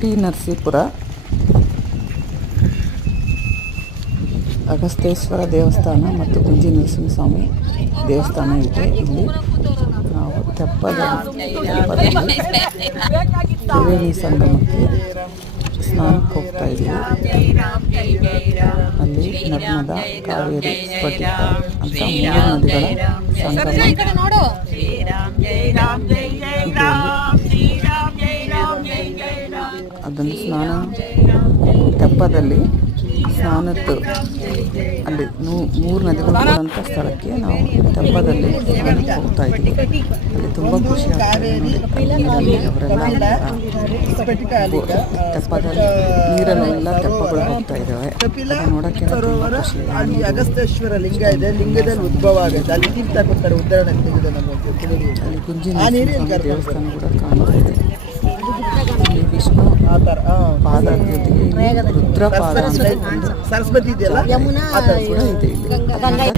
T Narasipura Agasteshwara ದೇವಸ್ಥಾನ ಮತ್ತು ಗುಂಜಿ ನರಸಿಂಹಸ್ವಾಮಿ ದೇವಸ್ಥಾನ ಇದೆ. ಇಲ್ಲಿ ನಾವು ತೆಪ್ಪದ ತೆಪ್ಪದಲ್ಲಿ ತ್ರಿವೇಣಿ ಸಂಗಮಕ್ಕೆ ಸ್ನಾನಕ್ಕೆ ಹೋಗ್ತಾ ಇದ್ದೀವಿ. ಅಲ್ಲಿ ನರ್ಮದ ಕಾವೇರಿ ಸ್ಫಟಿಕ ಅಂತ ಮೂರು ನದಿಗಳ ಸಂಗಮ. ಅದನ್ನು ಸ್ನಾನ ತೆಪ್ಪದಲ್ಲಿ ಸ್ನಾನದ್ದು ಅಲ್ಲಿ ನೂ- ಮೂರು ನದಿಗಳು ಬರುವಂಥ ಸ್ಥಳಕ್ಕೆ ನಾವು ತೆಪ್ಪದಲ್ಲಿ ಸ್ನಾನಕ್ಕೆ ಹೋಗ್ತಾ ಇದ್ದೀವಿ. ಅಲ್ಲಿ ತುಂಬ ಖುಷಿ ಆಗ್ತದೆ. ನೀರಲ್ಲಿ ಅವರೆಲ್ಲ ತೆಪ್ಪದಲ್ಲಿ ನೀರಲ್ಲೆಲ್ಲ ತೆಪ್ಪಗಳು ಹೋಗ್ತಾ ಇದ್ದಾವೆ. ನೋಡೋಕ್ಕೆ ತುಂಬ ಸರೋವರ ಖುಷಿ. ಅಲ್ಲಿ ಅಗಸ್ತೇಶ್ವರ ಲಿಂಗ ಇದೆ. ಲಿಂಗದಲ್ಲಿ ಉದ್ಭವ ಆಗುತ್ತೆ. ಅಲ್ಲಿ ತೀರ್ಥ ಕೊಡ್ತಾರೆ ಉದಾಹರಣೆ ಅಲ್ಲಿ ನೀರಿಗೆ ದೇವಸ್ಥಾನ ಕೂಡ ಕಾಣ್ತಾ ಇದೆ. ವಿಷ್ಣು ಆ ಥರ ಆ. ಪಾದ ಜೊತೆಗೆ ಇಲ್ಲಿ ರುದ್ರಪಾದ ಅಂತ ಒಂದು ಸರಸ್ವತಿ ಇದೆಯಲ್ಲ ಆ